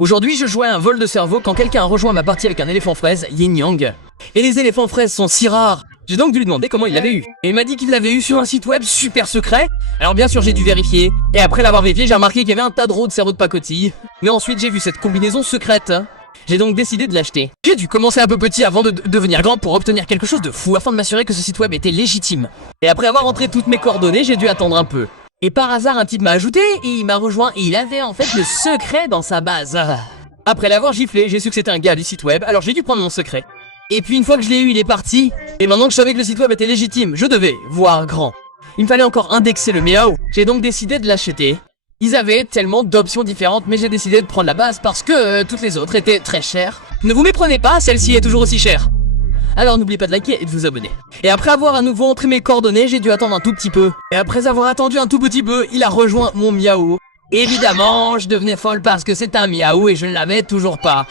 Aujourd'hui, je jouais à un vol de cerveau quand quelqu'un a rejoint ma partie avec un éléphant fraise, Yin Yang. Et les éléphants fraises sont si rares. J'ai donc dû lui demander comment il l'avait eu. Et il m'a dit qu'il l'avait eu sur un site web super secret. Alors bien sûr, j'ai dû vérifier. Et après l'avoir vérifié, j'ai remarqué qu'il y avait un tas de rots de cerveau de pacotille. Mais ensuite, j'ai vu cette combinaison secrète. J'ai donc décidé de l'acheter. J'ai dû commencer un peu petit avant de devenir grand pour obtenir quelque chose de fou afin de m'assurer que ce site web était légitime. Et après avoir rentré toutes mes coordonnées, j'ai dû attendre un peu. Et par hasard, un type m'a ajouté et il m'a rejoint et il avait en fait le secret dans sa base. Après l'avoir giflé, j'ai su que c'était un gars du site web, alors j'ai dû prendre mon secret. Et puis une fois que je l'ai eu, il est parti. Et maintenant que je savais que le site web était légitime, je devais voir grand. Il me fallait encore indexer le miao. J'ai donc décidé de l'acheter. Ils avaient tellement d'options différentes, mais j'ai décidé de prendre la base parce que toutes les autres étaient très chères. Ne vous méprenez pas, celle-ci est toujours aussi chère. Alors n'oubliez pas de liker et de vous abonner. Et après avoir à nouveau entré mes coordonnées, j'ai dû attendre un tout petit peu. Et après avoir attendu un tout petit peu, il a rejoint mon miao. Évidemment, je devenais folle parce que c'est un miaou et je ne l'avais toujours pas.